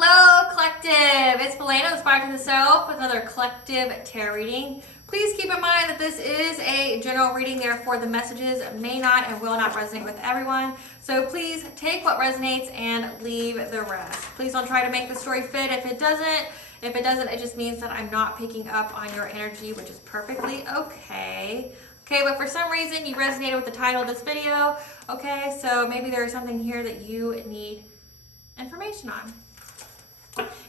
Hello, collective. It's Belena, Aspiraltotheself, the Self, with another collective tarot reading. Please keep in mind that this is a general reading, therefore the messages may not and will not resonate with everyone. So please take what resonates and leave the rest. Please don't try to make the story fit if it doesn't. If it doesn't, it just means that I'm not picking up on your energy, which is perfectly okay. Okay, but for some reason you resonated with the title of this video. Okay, so maybe there's something here that you need information on.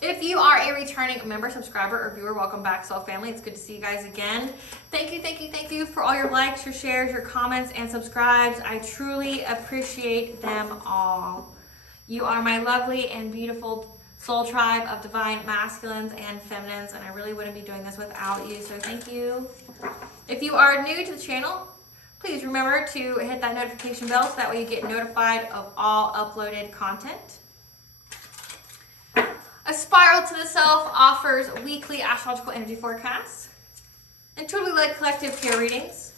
If you are a returning member, subscriber, or viewer, welcome back, Soul Family. It's good to see you guys again. Thank you for all your likes, your shares, your comments, and subscribes. I truly appreciate them all. You are my lovely and beautiful soul tribe of divine masculines and feminines, and I really wouldn't be doing this without you, so thank you. If you are new to the channel, please remember to hit that notification bell so that way you get notified of all uploaded content. A Spiral to the Self offers weekly astrological energy forecasts, intuitively led collective tarot readings,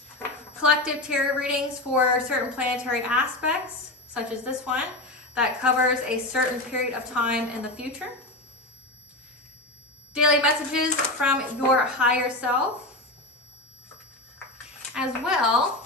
collective tarot readings for certain planetary aspects, such as this one, that covers a certain period of time in the future, daily messages from your higher self, as well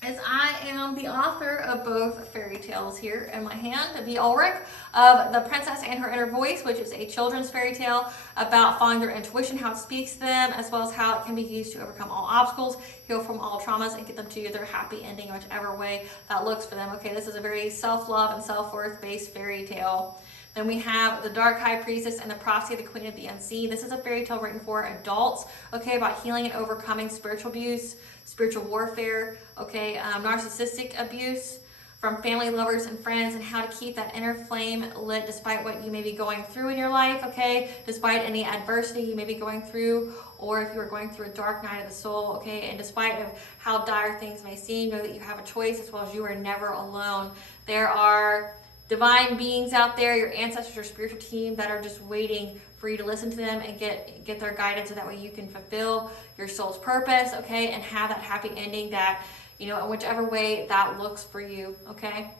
as I am the author of both fairy tales here in my hand, the Ulrich of The Princess and Her Inner Voice, which is a children's fairy tale about following their intuition, how it speaks to them, as well as how it can be used to overcome all obstacles, heal from all traumas, and get them to their happy ending, whichever way that looks for them. Okay, this is a very self-love and self-worth based fairy tale. Then we have The Dark High Priestess and the Prophecy of the Queen of the Unseen. This is a fairy tale written for adults, okay, about healing and overcoming spiritual abuse, spiritual warfare, okay, narcissistic abuse from family, lovers, and friends, and how to keep that inner flame lit despite what you may be going through in your life, okay, despite any adversity you may be going through, or if you are going through a dark night of the soul, okay, and despite of how dire things may seem, know that you have a choice, as well as you are never alone. There are divine beings out there, your ancestors, your spiritual team, that are just waiting for you to listen to them and get their guidance, so that way you can fulfill your soul's purpose, okay, and have that happy ending that, you know, in whichever way that looks for you, okay.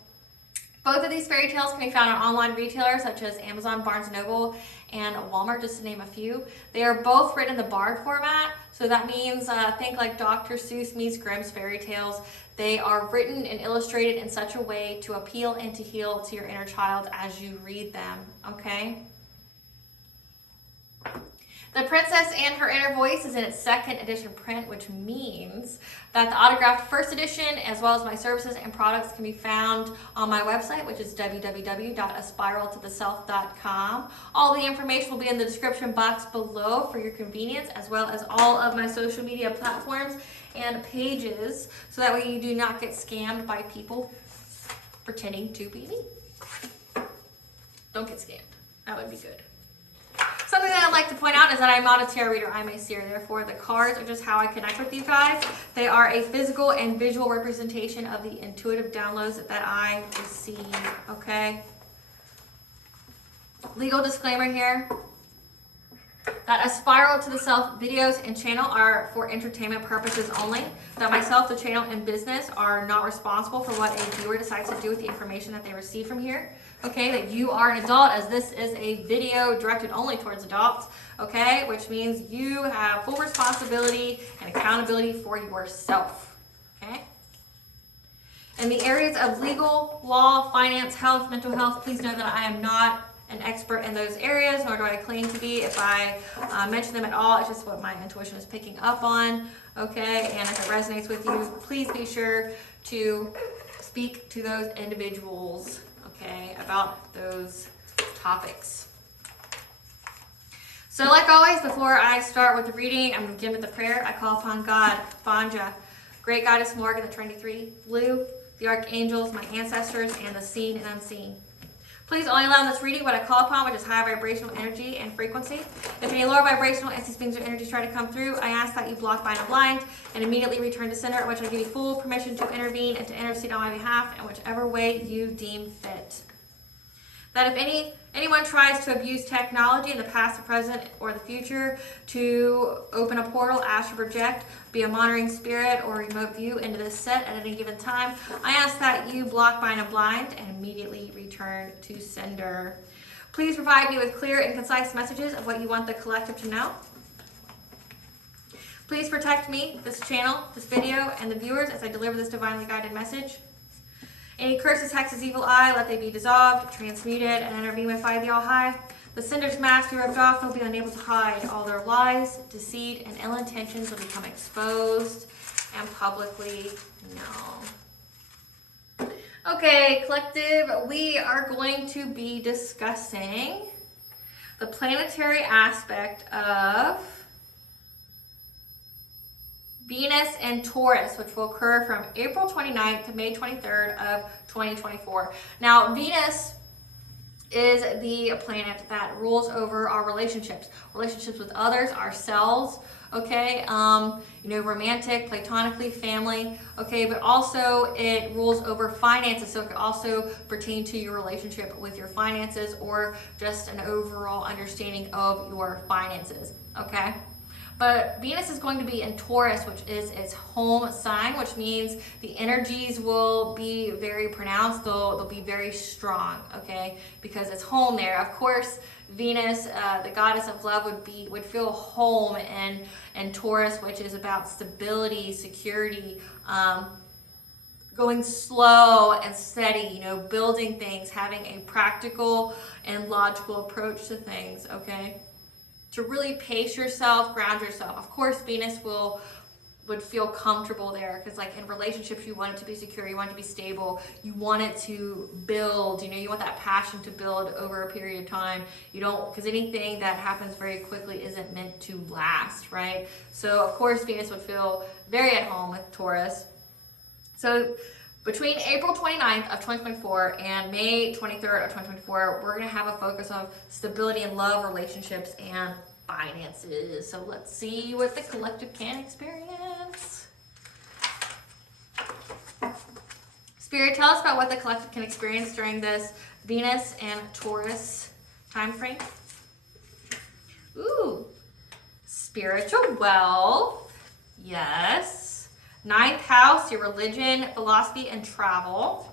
Both of these fairy tales can be found on online retailers such as Amazon, Barnes & Noble, and Walmart, just to name a few. They are both written in the Bard format, so that means think like Dr. Seuss meets Grimm's fairy tales. They are written and illustrated in such a way to appeal and to heal to your inner child as you read them, okay? The Princess and Her Inner Voice is in its second edition print, which means that the autographed first edition, as well as my services and products, can be found on my website, which is www.aspiraltotheself.com. All the information will be in the description box below for your convenience, as well as all of my social media platforms and pages, so that way you do not get scammed by people pretending to be me. Don't get scammed. That would be good. Something that I'd like to point out is that I'm not a tarot reader, I'm a seer. Therefore, the cards are just how I connect with you guys. They are a physical and visual representation of the intuitive downloads that I receive, okay? Legal disclaimer here, that A Spiral to the Self videos and channel are for entertainment purposes only. That myself, the channel, and business are not responsible for what a viewer decides to do with the information that they receive from here. Okay, that you are an adult, as this is a video directed only towards adults, okay, which means you have full responsibility and accountability for yourself, okay? In the areas of legal, law, finance, health, mental health, please know that I am not an expert in those areas, nor do I claim to be. If I mention them at all, it's just what my intuition is picking up on, okay? And if it resonates with you, please be sure to speak to those individuals, okay, about those topics. So like always, before I start with the reading, I'm going to begin with the prayer. I call upon God, Fanja, Great Goddess Morgan, the Trinity Three, Blue, the Archangels, my ancestors, and the seen and unseen. Please only allow in this reading what I call upon, which is high vibrational energy and frequency. If any lower vibrational entities, beings, or energies try to come through, I ask that you block, bind, and blind, and immediately return to center, at which I give you full permission to intervene and to intercede on my behalf in whichever way you deem fit. That if anyone tries to abuse technology in the past, the present, or the future to open a portal, astral project, be a monitoring spirit, or remote view into this set at any given time, I ask that you block, bind, and blind and immediately return to sender. Please provide me with clear and concise messages of what you want the collective to know. Please protect me, this channel, this video, and the viewers as I deliver this divinely guided message. Any curses, hexes, evil eye, let they be dissolved, transmuted, and intervened with fire the all high. The sender's mask be ripped off, they'll be unable to hide. All their lies, deceit, and ill intentions will become exposed and publicly known. Okay, collective, we are going to be discussing the planetary aspect of Venus and Taurus, which will occur from April 29th to May 23rd of 2024. Now, Venus is the planet that rules over our relationships with others, ourselves, okay, romantic, platonically, family, okay, but also it rules over finances, so it could also pertain to your relationship with your finances or just an overall understanding of your finances, okay? But Venus is going to be in Taurus, which is its home sign, which means the energies will be very pronounced. They'll be very strong, okay? Because it's home there. Of course, Venus, the goddess of love, would feel home in Taurus, which is about stability, security, going slow and steady, building things, having a practical and logical approach to things, okay? To really pace yourself, ground yourself. Of course, Venus would feel comfortable there because, like, in relationships, you want it to be secure, you want it to be stable, you want it to build, you want that passion to build over a period of time. You don't, because anything that happens very quickly isn't meant to last, right? So, of course, Venus would feel very at home with Taurus. So, between April 29th of 2024 and May 23rd of 2024, we're going to have a focus on stability and love, relationships, and finances. So let's see what the collective can experience. Spirit, tell us about what the collective can experience during this Venus and Taurus time frame. Ooh, spiritual wealth. Yes. 9th house, your religion, philosophy, and travel.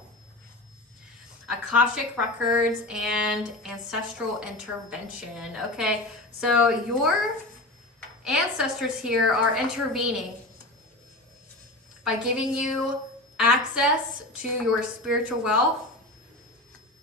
Akashic records and ancestral intervention. Okay, so your ancestors here are intervening by giving you access to your spiritual wealth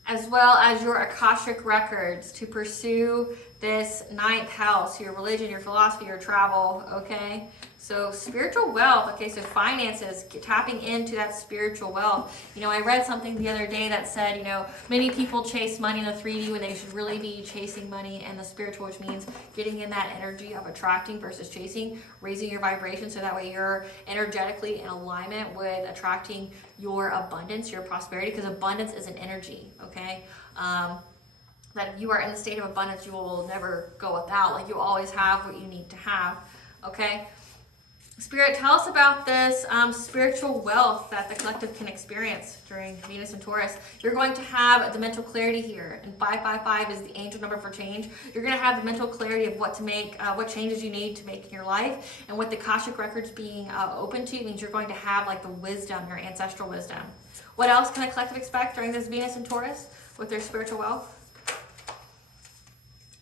as well as your Akashic records to pursue this 9th house, your religion, your philosophy, your travel, okay? So spiritual wealth, okay, so finances, tapping into that spiritual wealth. I read something the other day that said, many people chase money in the 3D when they should really be chasing money in the spiritual, which means getting in that energy of attracting versus chasing, raising your vibration so that way you're energetically in alignment with attracting your abundance, your prosperity, because abundance is an energy, okay? That if you are in the state of abundance, you will never go without. Like, you always have what you need to have, okay? Spirit, tell us about this spiritual wealth that the collective can experience during Venus and Taurus. You're going to have the mental clarity here, and 555 is the angel number for change. You're going to have the mental clarity of what to make, what changes you need to make in your life, and what the Akashic records being open to means you're going to have, like, the wisdom, your ancestral wisdom. What else can a collective expect during this Venus and Taurus with their spiritual wealth?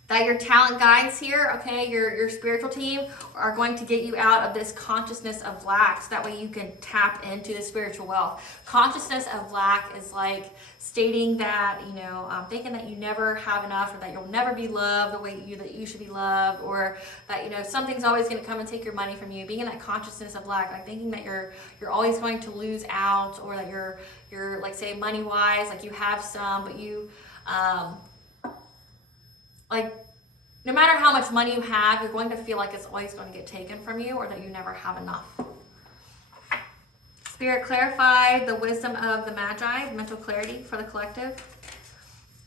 That your talent guides here, okay, your spiritual team are going to get you out of this consciousness of lack, so that way you can tap into the spiritual wealth. Consciousness of lack is like stating that, thinking that you never have enough, or that you'll never be loved the way that you should be loved, or that, something's always going to come and take your money from you. Being in that consciousness of lack, like thinking that you're always going to lose out, or that you're like, say, money-wise, like you have some, but you, no matter how much money you have, you're going to feel like it's always going to get taken from you, or that you never have enough. Spirit, clarify the wisdom of the Magi, mental clarity for the collective.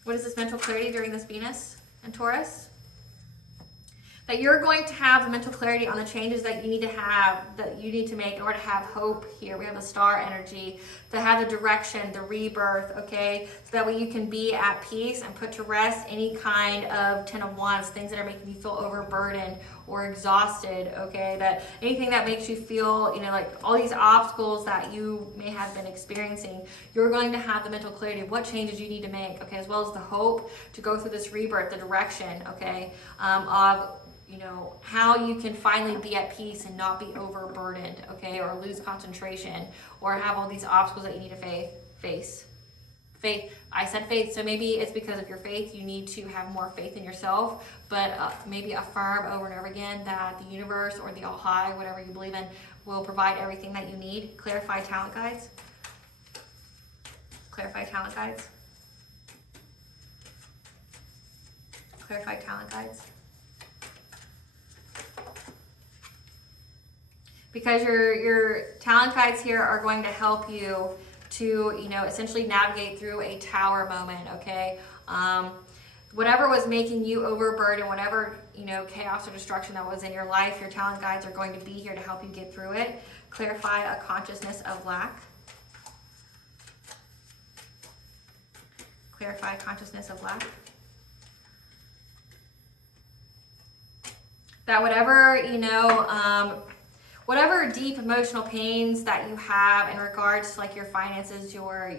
What is this mental clarity during this Venus and Taurus? That you're going to have the mental clarity on the changes that you need to have, that you need to make in order to have hope here. We have the star energy, to have the direction, the rebirth, okay? So that way you can be at peace and put to rest any kind of 10 of Wands, things that are making you feel overburdened or exhausted, okay? That anything that makes you feel, like all these obstacles that you may have been experiencing, you're going to have the mental clarity of what changes you need to make, okay? As well as the hope to go through this rebirth, the direction, okay? Of how you can finally be at peace and not be overburdened, okay, or lose concentration, or have all these obstacles that you need to face. Faith, I said faith, so maybe it's because of your faith, you need to have more faith in yourself, but maybe affirm over and over again that the universe or the all high, whatever you believe in, will provide everything that you need. Clarify talent guides. Clarify talent guides. Clarify talent guides. Because your talent guides here are going to help you to, essentially navigate through a tower moment, okay? Whatever was making you overburdened, whatever, chaos or destruction that was in your life, your talent guides are going to be here to help you get through it. Clarify a consciousness of lack. Clarify consciousness of lack. That whatever deep emotional pains that you have in regards to like your finances, your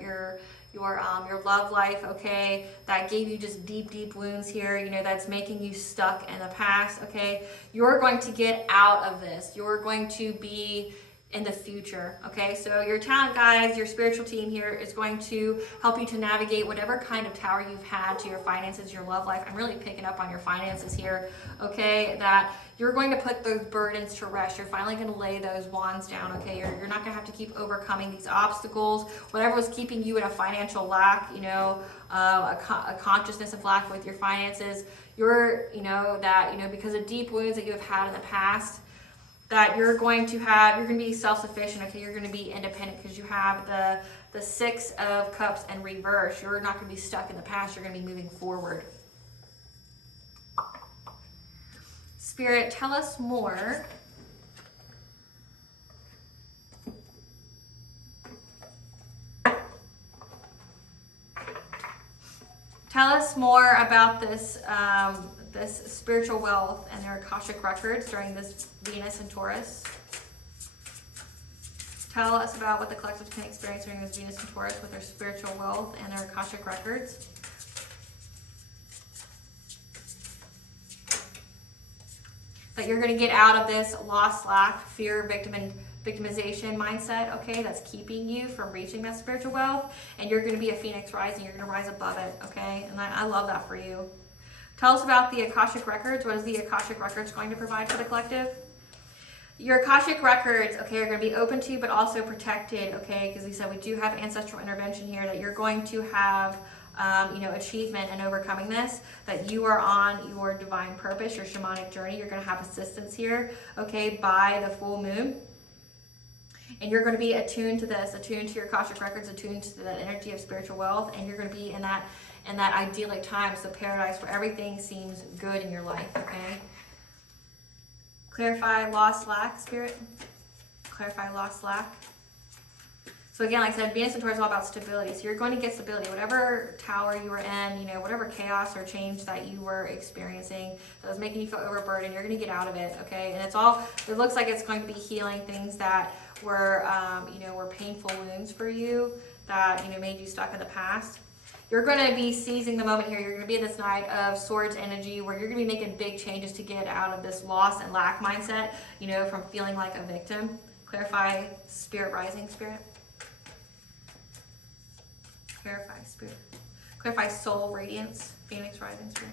love life, okay, that gave you just deep wounds here, that's making you stuck in the past, okay, you're going to get out of this. You're going to be in the future, okay? So your talent guides, your spiritual team here is going to help you to navigate whatever kind of tower you've had to your finances, your love life. I'm really picking up on your finances here, okay? That you're going to put those burdens to rest. You're finally going to lay those wands down, okay? You're not going to have to keep overcoming these obstacles. Whatever was keeping you in a financial lack, a consciousness of lack with your finances, because of deep wounds that you have had in the past, that you're going to be self-sufficient, okay? You're going to be independent because you have the Six of Cups in reverse. You're not going to be stuck in the past. You're going to be moving forward. Spirit, tell us more about this this spiritual wealth and their Akashic records during this Venus and Taurus. Tell us about what the collective can experience during this Venus and Taurus with their spiritual wealth and their Akashic records. That you're going to get out of this loss, lack, fear, victimization mindset, okay, that's keeping you from reaching that spiritual wealth, and you're going to be a phoenix rising. You're going to rise above it, okay? And I love that for you. Tell us about the Akashic records. What is the Akashic records going to provide for the collective? Your Akashic records, okay, are going to be open to you, but also protected, okay, because we said we do have ancestral intervention here, that you're going to have achievement in overcoming this, that you are on your divine purpose, your shamanic journey. You're going to have assistance here, okay, by the full moon. And you're going to be attuned to this, attuned to your Akashic records, attuned to that energy of spiritual wealth, and you're going to be in that idyllic time, so paradise where everything seems good in your life, okay? Clarify lost lack, Spirit. Clarify lost lack. So again, like I said, Venus and Taurus is all about stability. So you're going to get stability. Whatever tower you were in, whatever chaos or change that you were experiencing that was making you feel overburdened, you're going to get out of it, okay? And it looks like it's going to be healing things that were, were painful wounds for you that, made you stuck in the past. You're going to be seizing the moment here. You're going to be in this Knight of Swords energy where you're going to be making big changes to get out of this loss and lack mindset, from feeling like a victim. Clarify Spirit rising, Spirit. Clarify Spirit. Clarify soul radiance, Phoenix rising, Spirit.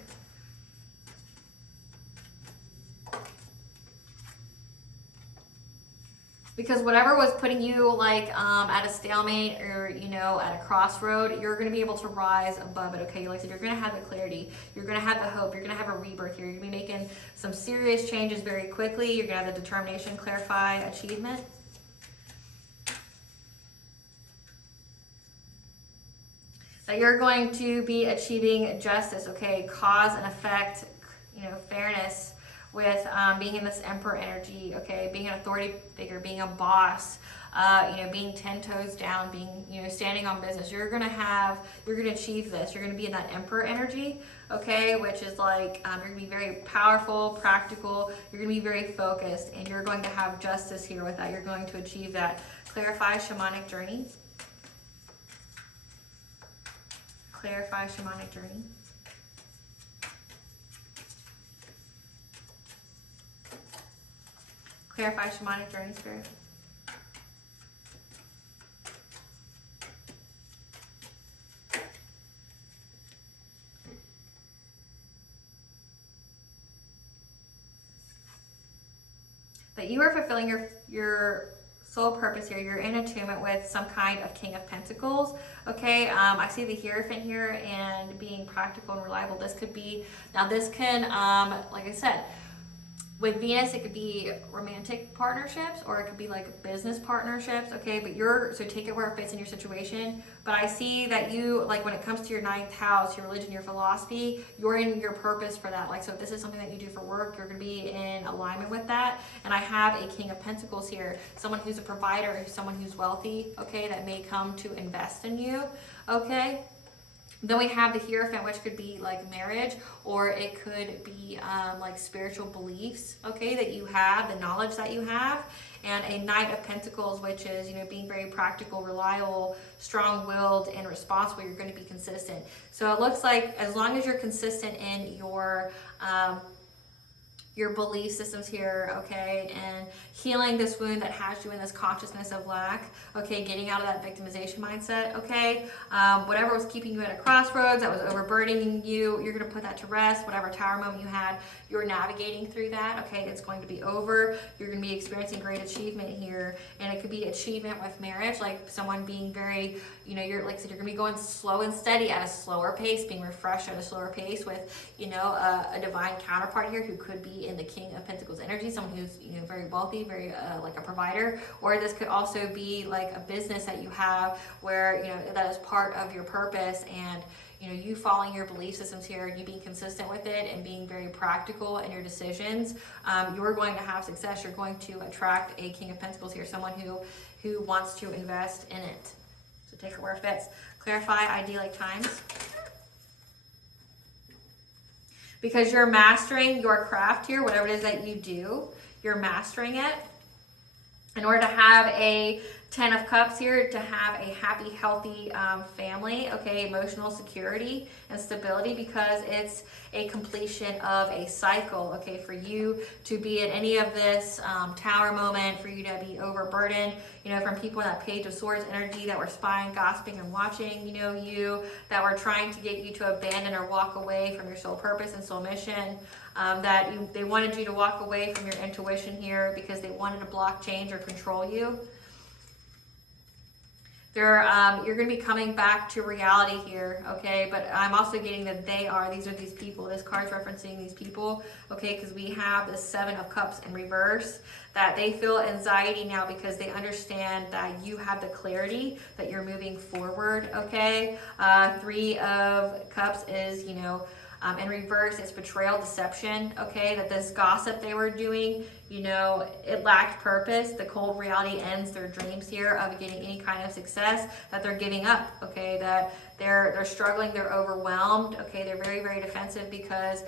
Because whatever was putting you at a stalemate or, at a crossroad, you're going to be able to rise above it, okay? Like I said, you're going to have the clarity. You're going to have the hope. You're going to have a rebirth here. You're going to be making some serious changes very quickly. You're going to have the determination. Clarify achievement. That you're going to be achieving justice, okay? Cause and effect, fairness with being in this Emperor energy, okay, being an authority figure, being a boss, being 10 toes down, being, standing on business. You're gonna achieve this. You're gonna be in that Emperor energy, okay, which is like, you're gonna be very powerful, practical, you're gonna be very focused, and you're going to have justice here with that. You're going to achieve that. Clarify shamanic journey. Clarify shamanic journey. Clarify shamanic journey, Spirit. That you are fulfilling your soul purpose here. You're in attunement with some kind of King of Pentacles. Okay, I see the Hierophant here and being practical and reliable. This could be, now this can, like I said, with Venus, it could be romantic partnerships, or it could be like business partnerships, okay? But so take it where it fits in your situation. But I see that you, like when it comes to your 9th house, your religion, your philosophy, you're in your purpose for that. Like, so if this is something that you do for work, you're gonna be in alignment with that. And I have a King of Pentacles here, someone who's a provider, someone who's wealthy, okay, that may come to invest in you, okay? Then we have the Hierophant, which could be like marriage, or it could be like spiritual beliefs, okay, that you have, the knowledge that you have. And a Knight of Pentacles, which is, being very practical, reliable, strong-willed, and responsible. You're going to be consistent. So it looks like as long as you're consistent in your belief systems here, okay, and healing this wound that has you in this consciousness of lack, okay, getting out of that victimization mindset, okay, whatever was keeping you at a crossroads, that was overburdening you, you're going to put that to rest. Whatever tower moment you had, you're navigating through that, okay, it's going to be over. You're going to be experiencing great achievement here, and it could be achievement with marriage, like someone being very, you're, like I said, you're going to be going slow and steady at a slower pace, being refreshed at a slower pace with, a divine counterpart here who could be in the King of Pentacles energy, someone who's, very wealthy, very like a provider. Or this could also be like a business that you have where, that is part of your purpose, and you following your belief systems here, you being consistent with it and being very practical in your decisions, you're going to have success. You're going to attract a King of Pentacles here, someone who wants to invest in it. So take it where it fits. Clarify idyllic times. Because you're mastering your craft here, whatever it is that you do, you're mastering it. In order to have a 10 of Cups here, to have a happy, healthy family, okay, emotional security and stability, because it's a completion of a cycle, okay, for you to be at any of this tower moment, for you to be overburdened, from people in that Page of Swords energy that were spying, gossiping, and watching, you, that were trying to get you to abandon or walk away from your soul purpose and soul mission. They wanted you to walk away from your intuition here because they wanted to block change or control you. You're going to be coming back to reality here, okay? But I'm also getting that these are these people. This card's referencing these people, okay? Because we have the 7 of Cups in reverse, that they feel anxiety now because they understand that you have the clarity that you're moving forward, okay? 3 of Cups is, in reverse, it's betrayal, deception, okay? That this gossip they were doing, it lacked purpose. The cold reality ends their dreams here of getting any kind of success, that they're giving up, okay? That they're struggling, they're overwhelmed, okay? They're very, very defensive because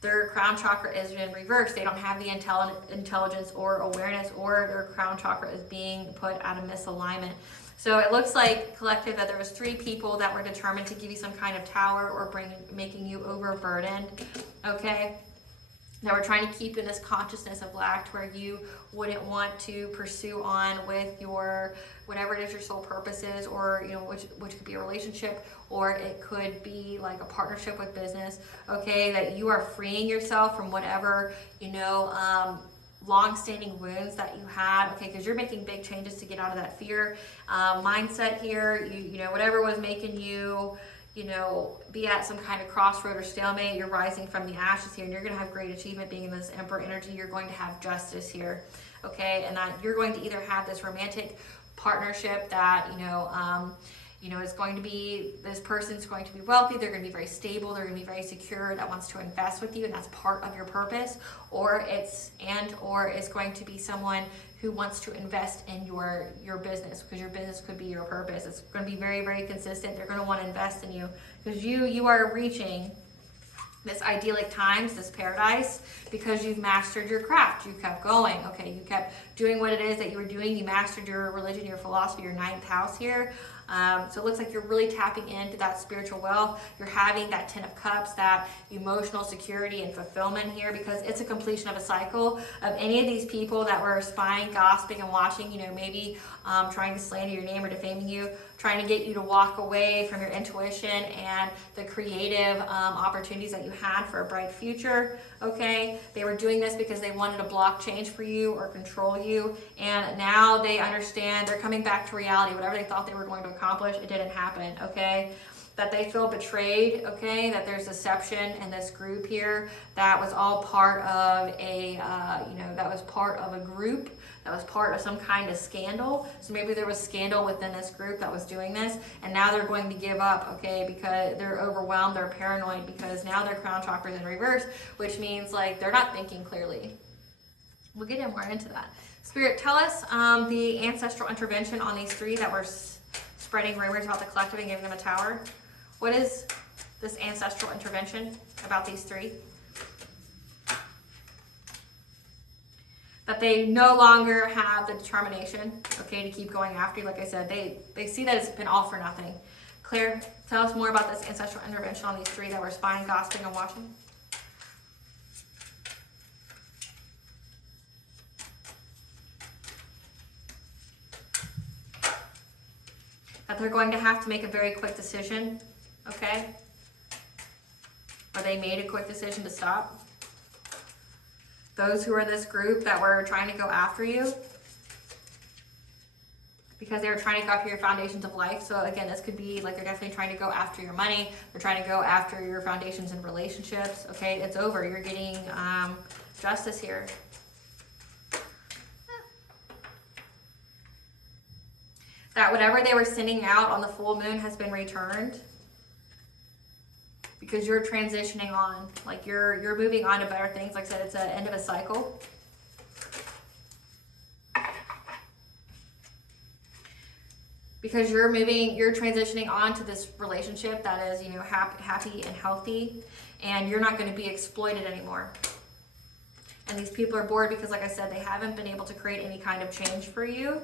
their crown chakra is in reverse. They don't have the intelligence or awareness, or their crown chakra is being put out of misalignment. So it looks like, collective, that there was 3 people that were determined to give you some kind of tower or making you overburdened, okay? That were trying to keep you in this consciousness of lack, where you wouldn't want to pursue on with your, whatever it is your soul purpose is, or, which could be a relationship, or it could be like a partnership with business, okay? That you are freeing yourself from whatever, long-standing wounds that you had, okay, because you're making big changes to get out of that fear mindset here. Whatever was making you, be at some kind of crossroad or stalemate, you're rising from the ashes here, and you're going to have great achievement being in this Emperor energy. You're going to have justice here, okay, and that you're going to either have this romantic partnership that, You know, it's going to be, this person's going to be wealthy, they're going to be very stable, they're going to be very secure, that wants to invest with you, and that's part of your purpose. Or it's going to be someone who wants to invest in your business, because your business could be your purpose. It's going to be very, very consistent. They're going to want to invest in you because you are reaching this idyllic times, this paradise, because you've mastered your craft. You kept going, okay? You kept doing what it is that you were doing. You mastered your religion, your philosophy, your 9th house here. So it looks like you're really tapping into that spiritual wealth. You're having that 10 of Cups, that emotional security and fulfillment here, because it's a completion of a cycle of any of these people that were spying, gossiping, and watching, you know, maybe trying to slander your name or defaming you, trying to get you to walk away from your intuition and the creative opportunities that you had for a bright future, okay? They were doing this because they wanted to block change for you or control you, and now they understand, they're coming back to reality. Whatever they thought they were going to accomplish, it didn't happen, okay? That they feel betrayed, okay? That there's deception in this group here. That was all part of a, that was part of a group. That was part of some kind of scandal. So maybe there was scandal within this group that was doing this, and now they're going to give up, okay? Because they're overwhelmed, they're paranoid, because now their crown chakra's in reverse, which means like they're not thinking clearly. We'll get more into that. Spirit, tell us the ancestral intervention on these three that were spreading rumors about the collective and giving them a tower. What is this ancestral intervention about these three? That they no longer have the determination, okay, to keep going after you. Like I said, they see that it's been all for nothing. Claire, tell us more about this ancestral intervention on these three that were spying, gossiping, and watching. That they're going to have to make a very quick decision, okay? Or they made a quick decision to stop. Those who are this group that were trying to go after you, because they were trying to go after your foundations of life. So again, this could be like they're definitely trying to go after your money. They're trying to go after your foundations and relationships. Okay, it's over. You're getting justice here. That whatever they were sending out on the full moon has been returned. Because you're transitioning on, like you're moving on to better things. Like I said, it's the end of a cycle. Because you're transitioning on to this relationship that is, you know, happy and healthy, and you're not going to be exploited anymore. And these people are bored because, like I said, they haven't been able to create any kind of change for you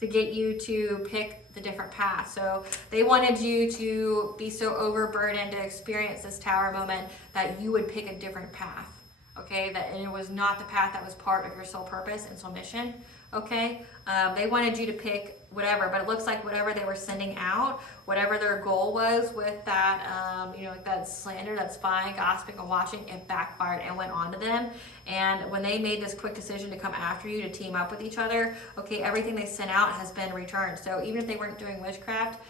to get you to pick the different path. So they wanted you to be so overburdened to experience this tower moment that you would pick a different path, okay? That it was not the path that was part of your soul purpose and soul mission, okay? They wanted you to pick whatever, but it looks like whatever they were sending out, whatever their goal was with that, that slander, that spying, gossiping, and watching, it backfired and went on to them. And when they made this quick decision to come after you, to team up with each other, okay, everything they sent out has been returned. So even if they weren't doing witchcraft,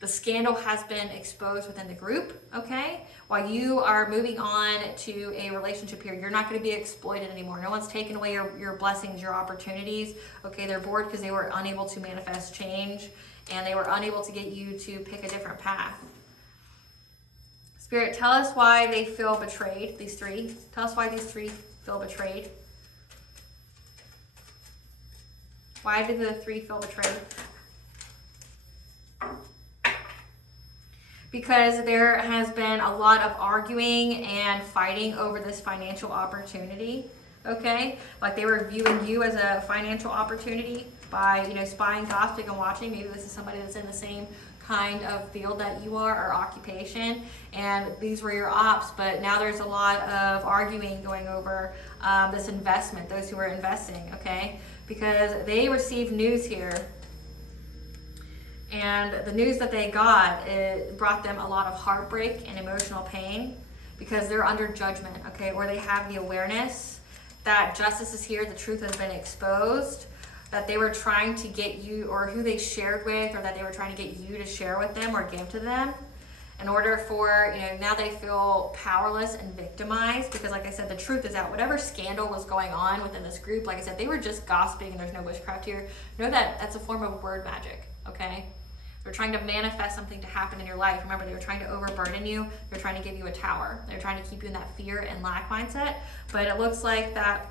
the scandal has been exposed within the group, okay? While you are moving on to a relationship here, you're not going to be exploited anymore. No one's taken away your blessings, your opportunities, okay? They're bored because they were unable to manifest change, and they were unable to get you to pick a different path. Spirit, tell us why they feel betrayed, these three. Tell us why these three feel betrayed. Why did the three feel betrayed? Because there has been a lot of arguing and fighting over this financial opportunity, okay? Like they were viewing you as a financial opportunity by, spying, gossiping, and watching. Maybe this is somebody that's in the same kind of field that you are, or occupation, and these were your ops, but now there's a lot of arguing going over this investment, those who are investing, okay? Because they received news here, and the news that they got, it brought them a lot of heartbreak and emotional pain because they're under judgment, okay? Or they have the awareness that justice is here, the truth has been exposed, that they were trying to get you, or who they shared with, or that they were trying to get you to share with them or give to them, in order for, now they feel powerless and victimized because, like I said, the truth is out. Whatever scandal was going on within this group, like I said, they were just gossiping and there's no witchcraft here. Know that that's a form of word magic, okay? They're trying to manifest something to happen in your life. Remember, they were trying to overburden you. They're trying to give you a tower. They're trying to keep you in that fear and lack mindset. But it looks like that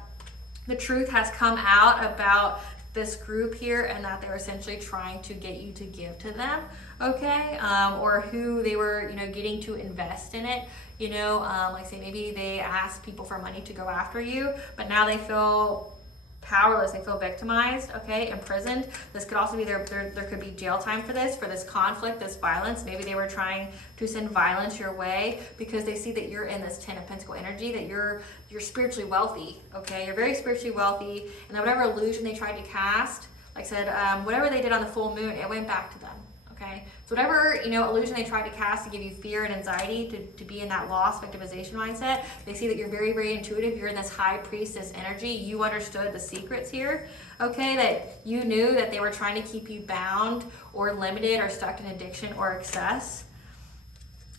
the truth has come out about this group here, and that they're essentially trying to get you to give to them, okay? Or who they were, getting to invest in it. Like say maybe they asked people for money to go after you, but now they feel powerless, they feel victimized, okay, imprisoned. This could also be there could be jail time for this conflict, this violence. Maybe they were trying to send violence your way because they see that you're in this 10 of Pentacle energy, that you're spiritually wealthy, okay? You're very spiritually wealthy, and that whatever illusion they tried to cast, like I said, whatever they did on the full moon, it went back to them, okay? So whatever, illusion they tried to cast to give you fear and anxiety, to be in that loss victimization mindset, they see that you're very, very intuitive. You're in this high priestess energy. You understood the secrets here, okay? That you knew that they were trying to keep you bound or limited or stuck in addiction or excess.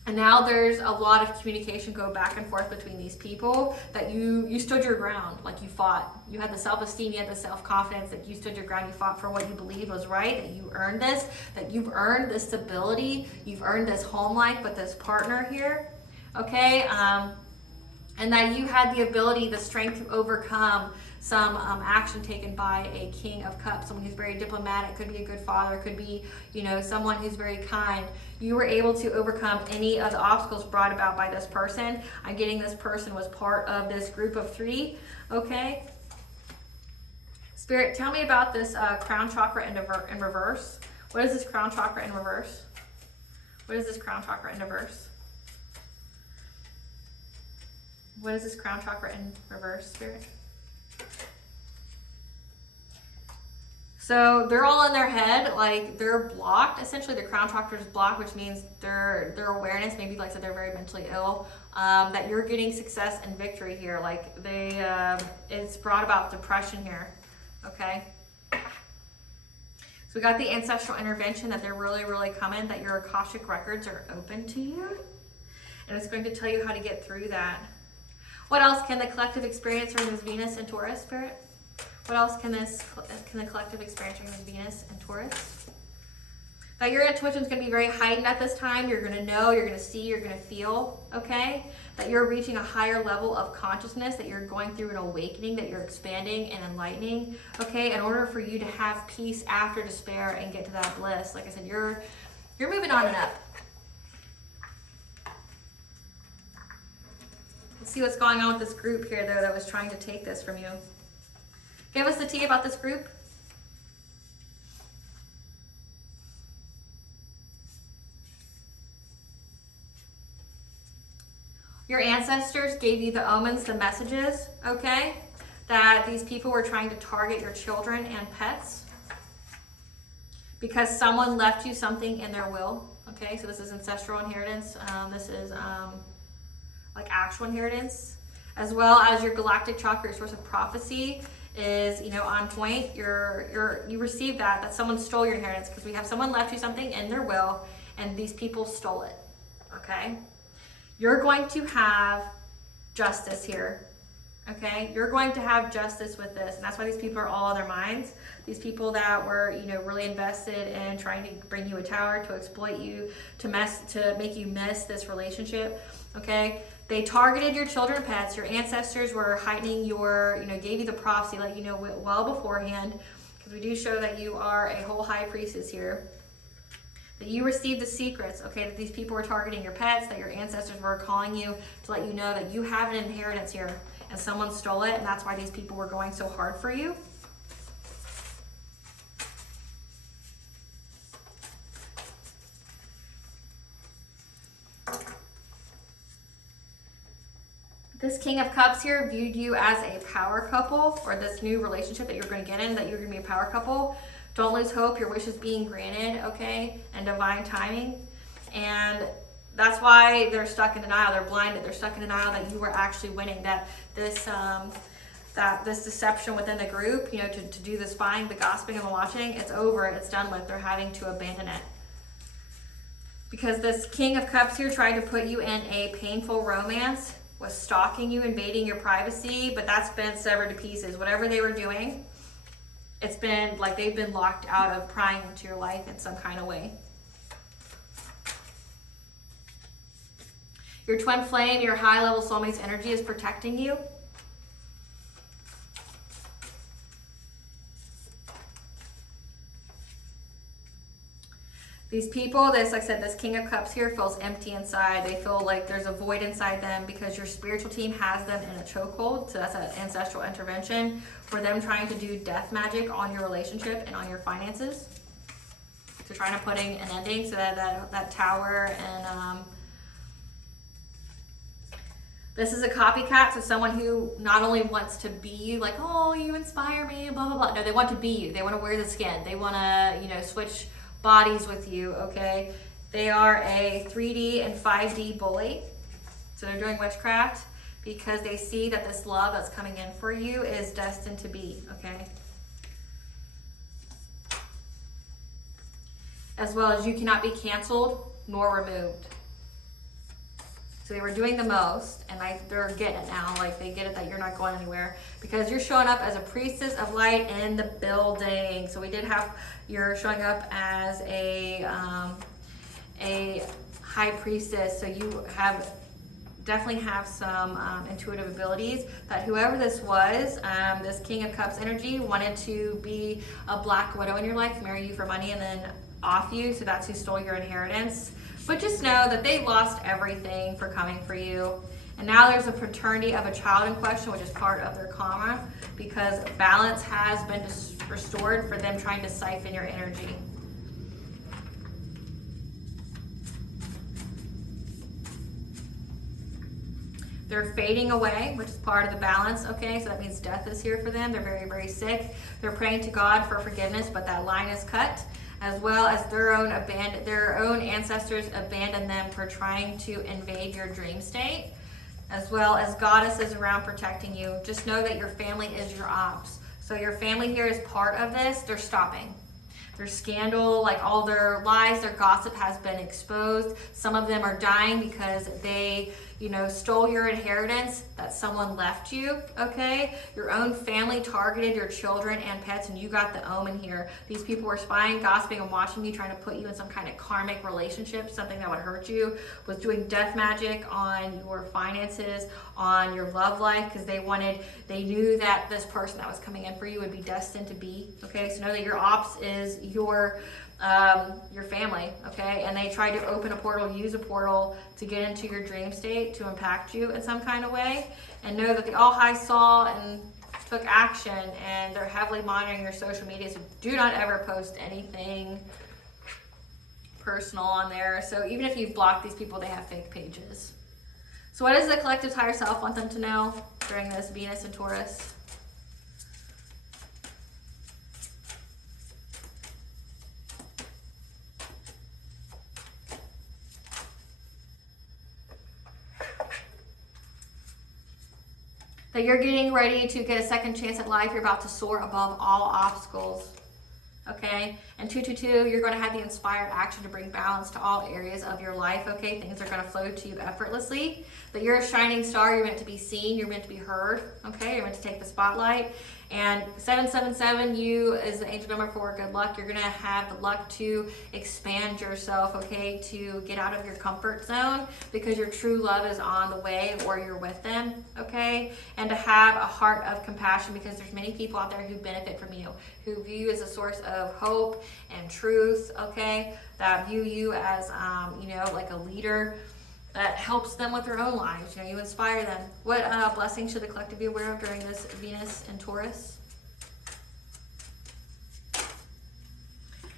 And now there's a lot of communication go back and forth between these people, that you stood your ground, like you fought. You had the self-esteem, you had the self-confidence, that you stood your ground, you fought for what you believed was right, that you earned this, that you've earned this stability, you've earned this home life with this partner here, okay? And that you had the ability, the strength to overcome some action taken by a King of Cups, someone who's very diplomatic, could be a good father, could be, someone who's very kind. You were able to overcome any of the obstacles brought about by this person. I'm getting this person was part of this group of 3, okay? Spirit, tell me about this crown chakra in reverse. What is this crown chakra in reverse? What is this crown chakra in reverse? What is this crown chakra in reverse, Spirit? So they're all in their head, like they're blocked. Essentially, the crown chakra is blocked, which means their awareness, maybe like I said, they're very mentally ill. That you're getting success and victory here. Like it's brought about depression here. Okay. So we got the ancestral intervention, that they're really, really coming. That your Akashic records are open to you, and it's going to tell you how to get through that. What else can the collective experience from this Venus and Taurus, Spirit? What else can the collective experience from this Venus and Taurus? That your intuition is going to be very heightened at this time. You're going to know, you're going to see, you're going to feel, okay? That you're reaching a higher level of consciousness, that you're going through an awakening, that you're expanding and enlightening, okay? In order for you to have peace after despair and get to that bliss, like I said, you're moving on and up. Let's see what's going on with this group here, though, that was trying to take this from you. Give us the tea about this group. Your ancestors gave you the omens, the messages, okay? That these people were trying to target your children and pets because someone left you something in their will, okay? So this is ancestral inheritance. This is like actual inheritance, as well as your galactic chakra, your source of prophecy is, on point. You received that someone stole your inheritance, because we have someone left you something in their will and these people stole it, okay? You're going to have justice here, okay? You're going to have justice with this, and that's why these people are all on their minds. These people that were, really invested in trying to bring you a tower, to exploit you, to make you miss this relationship, okay? They targeted your children and pets. Your ancestors were heightening your, gave you the prophecy, let you know well beforehand, because we do show that you are a whole high priestess here. That you received the secrets, okay, that these people were targeting your pets, that your ancestors were calling you to let you know that you have an inheritance here and someone stole it, and that's why these people were going so hard for you. This King of Cups here viewed you as a power couple, or this new relationship that you're going to get in, that you're going to be a power couple. Don't lose hope. Your wish is being granted, okay? And divine timing. And that's why they're stuck in denial. They're blinded. They're stuck in denial that you were actually winning. That this deception within the group, to do the spying, the gossiping, and the watching, it's over. It's done with. They're having to abandon it. Because this King of Cups here tried to put you in a painful romance, was stalking you, invading your privacy, but that's been severed to pieces. Whatever they were doing, it's been like they've been locked out of prying into your life in some kind of way. Your twin flame, your high level soulmate's energy is protecting you. These people, this, like I said, this King of Cups here feels empty inside. They feel like there's a void inside them because your spiritual team has them in a chokehold. So that's an ancestral intervention for them trying to do death magic on your relationship and on your finances. So trying to putting an ending so that tower and this is a copycat, so someone who not only wants to be you, like, oh, you inspire me, blah, blah, blah. No, they want to be you. They want to wear the skin. They want to, you know, switch bodies with you, okay? They are a 3D and 5D bully. So they're doing witchcraft because they see that this love that's coming in for you is destined to be, okay? As well as you cannot be canceled nor removed. So they were doing the most, and they're getting it now. Like, they get it that you're not going anywhere because you're showing up as a priestess of light in the building. So we did have, you're showing up as a high priestess. So you definitely have some intuitive abilities that whoever this was, this King of Cups energy, wanted to be a black widow in your life, marry you for money, and then off you. So that's who stole your inheritance. But just know that they lost everything for coming for you. And now there's a paternity of a child in question, which is part of their karma, because balance has been restored for them trying to siphon your energy. They're fading away, which is part of the balance, okay? So that means death is here for them. They're very, very sick. They're praying to God for forgiveness, but that line is cut. As well as their own ancestors abandoned them for trying to invade your dream state, as well as goddesses around protecting you. Just know that your family is your ops. So your family here is part of this. They're stopping. Their scandal, like all their lies, their gossip has been exposed. Some of them are dying because they, you know, stole your inheritance that someone left you, okay? Your own family targeted your children and pets, and you got the omen here. These people were spying, gossiping, and watching you, trying to put you in some kind of karmic relationship, something that would hurt you, was doing death magic on your finances, on your love life, because they knew that this person that was coming in for you would be destined to be, okay? So know that your ops is your family, okay? And they tried to open a portal, use a portal to get into your dream state to impact you in some kind of way. And know that the All High saw and took action, and they're heavily monitoring your social media. So do not ever post anything personal on there. So even if you've blocked these people, they have fake pages. So what does the collective's higher self want them to know during this Venus and Taurus? That you're getting ready to get a second chance at life. You're about to soar above all obstacles, okay? And 222, you're going to have the inspired action to bring balance to all areas of your life, okay? Things are going to flow to you effortlessly. That you're a shining star. You're meant to be seen. You're meant to be heard, okay? You're meant to take the spotlight. And 777, you is the angel number for good luck. You're going to have the luck to expand yourself, okay? To get out of your comfort zone because your true love is on the way or you're with them, okay? And to have a heart of compassion because there's many people out there who benefit from you, who view you as a source of hope and truth, okay? That view you as, you know, like a leader that helps them with their own lives. You know, you inspire them. What blessings should the collective be aware of during this Venus and Taurus?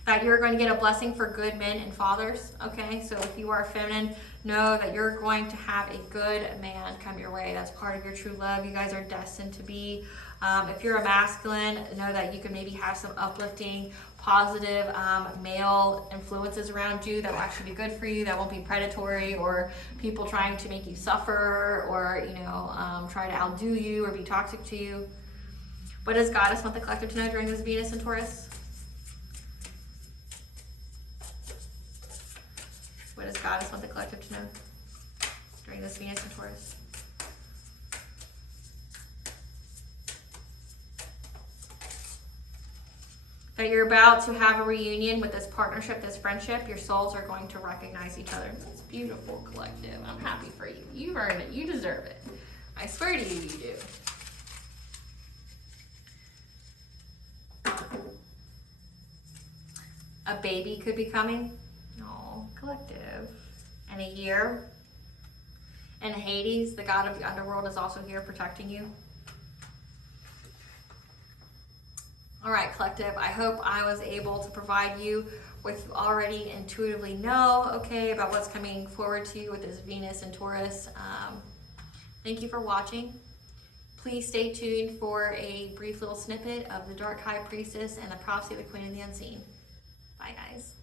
That you're going to get a blessing for good men and fathers, okay? So if you are feminine, know that you're going to have a good man come your way. That's part of your true love. You guys are destined to be. If you're a masculine, know that you can maybe have some uplifting, positive male influences around you that will actually be good for you, that won't be predatory or people trying to make you suffer or, you know, try to outdo you or be toxic to you. What does Goddess want the collective to know during this Venus and Taurus? What does Goddess want the collective to know during this Venus and Taurus? that you're about to have a reunion with this partnership, this friendship. Your souls are going to recognize each other. It's beautiful, collective. I'm happy for you. You've earned it. You deserve it. I swear to you, you do. A baby could be coming. Oh, collective. In a year. And Hades, the god of the underworld, is also here protecting you. All right, collective, I hope I was able to provide you with you already intuitively know, okay, about what's coming forward to you with this Venus and Taurus. Thank you for watching. Please stay tuned for a brief little snippet of the Dark High Priestess and the Prophecy of the Queen of the Unseen. Bye, guys.